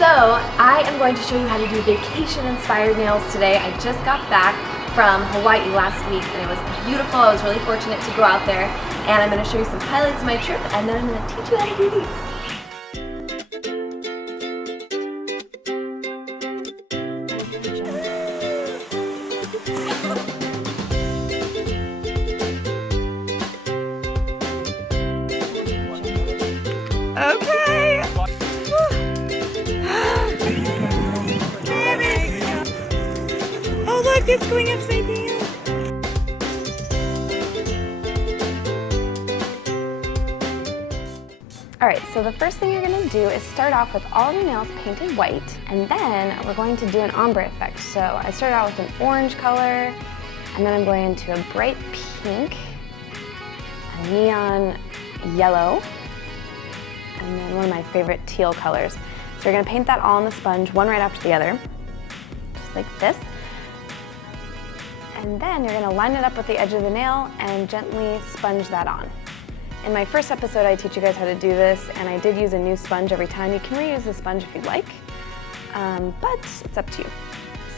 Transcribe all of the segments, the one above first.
So I am going to show you how to do vacation-inspired nails today. I just got back from Hawaii last week and it was beautiful. I was really fortunate to go out there, and I'm going to show you some highlights of my trip, and then I'm going to teach you how to do these. Okay. Oh look, it's going upside down. Alright, so the first thing you're going to do is start off with all of your nails painted white, and then we're going to do an ombre effect. So I started out with an orange color, and then I'm going into a bright pink, a neon yellow, and then one of my favorite teal colors. So you're going to paint that all on the sponge, one right after the other, just like this. And then you're going to line it up with the edge of the nail and gently sponge that on. In my first episode, I teach you guys how to do this, and I did use a new sponge every time. You can reuse the sponge if you'd like, but it's up to you.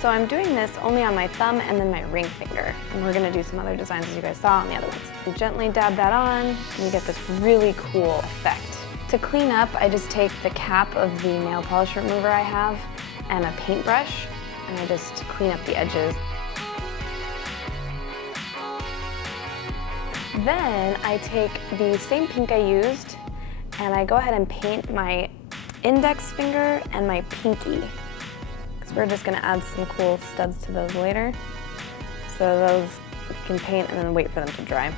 So I'm doing this only on my thumb and then my ring finger, and we're going to do some other designs as you guys saw on the other ones. You gently dab that on, and you get this really cool effect. To clean up, I just take the cap of the nail polish remover I have and a paintbrush, and I just clean up the edges. Then I take the same pink I used and I go ahead and paint my index finger and my pinky, because we're just going to add some cool studs to those later. So those you can paint and then wait for them to dry.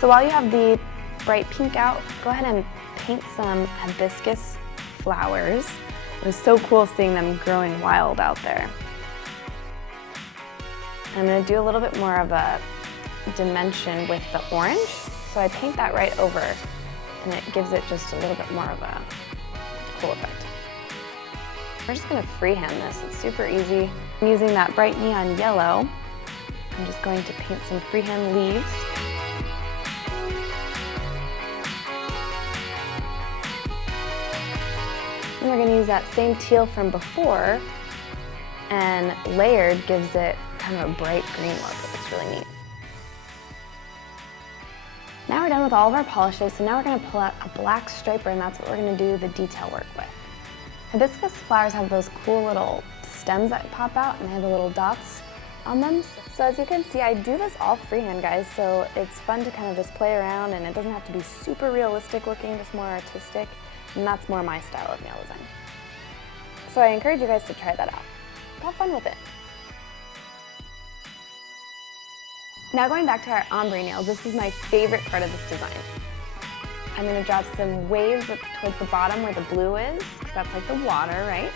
So while you have the bright pink out, go ahead and paint some hibiscus flowers. It was so cool seeing them growing wild out there. I'm going to do a little bit more of a dimension with the orange, so I paint that right over, and it gives it just a little bit more of a cool effect. We're just going to freehand this. It's super easy. I'm using that bright neon yellow. I'm just going to paint some freehand leaves. And we're going to use that same teal from before, and layered gives it kind of a bright green look. It looks really neat. Now we're done with all of our polishes, so now we're going to pull out a black striper, and that's what we're going to do the detail work with. Hibiscus flowers have those cool little stems that pop out, and they have the little dots on them. So as you can see, I do this all freehand, guys, so it's fun to kind of just play around, and it doesn't have to be super realistic looking, just more artistic, and that's more my style of nail design. So I encourage you guys to try that out. Have fun with it. Now going back to our ombre nails, this is my favorite part of this design. I'm going to drop some waves towards the bottom where the blue is, because that's like the water, right?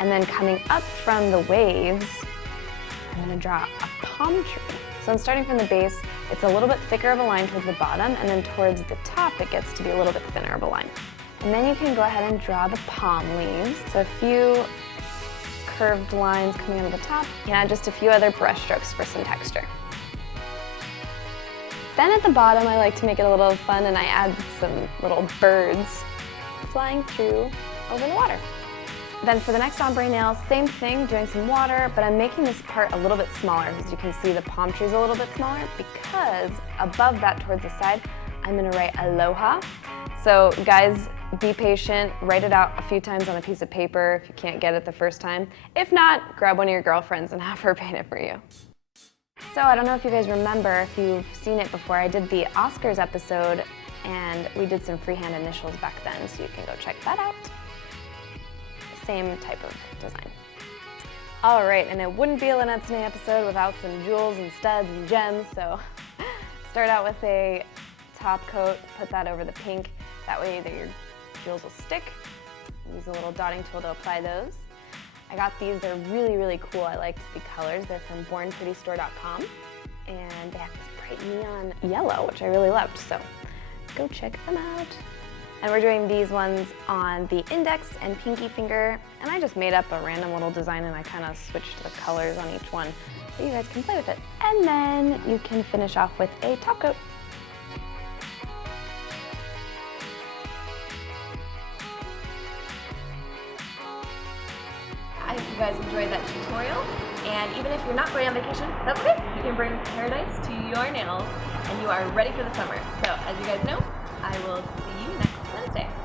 And then coming up from the waves, I'm going to draw a palm tree. So I'm starting from the base. It's a little bit thicker of a line towards the bottom, and then towards the top it gets to be a little bit thinner of a line. And then you can go ahead and draw the palm leaves. So a few curved lines coming out of the top. You can add just a few other brush strokes for some texture. Then at the bottom I like to make it a little fun, and I add some little birds flying through over the water. Then for the next ombre nail, same thing, doing some water, but I'm making this part a little bit smaller. As you can see, the palm tree's a little bit smaller, because above that towards the side, I'm gonna write Aloha. So guys, be patient, write it out a few times on a piece of paper if you can't get it the first time. If not, grab one of your girlfriends and have her paint it for you. So I don't know if you guys remember, if you've seen it before, I did the Oscars episode, and we did some freehand initials back then, so you can go check that out. Same type of design. All right, and it wouldn't be a Lynette's Nay episode without some jewels and studs and gems, so start out with a top coat, put that over the pink, that way your jewels will stick. Use a little dotting tool to apply those. I got these, they're really, really cool. I liked the colors. They're from bornprettystore.com, and they have this bright neon yellow, which I really loved, so go check them out. And we're doing these ones on the index and pinky finger. And I just made up a random little design and I kind of switched the colors on each one so you guys can play with it. And then you can finish off with a top coat. I hope you guys enjoyed that tutorial, and even if you're not going on vacation, that's okay. You can bring paradise to your nails, and you are ready for the summer. So, as you guys know, I will see you next Wednesday.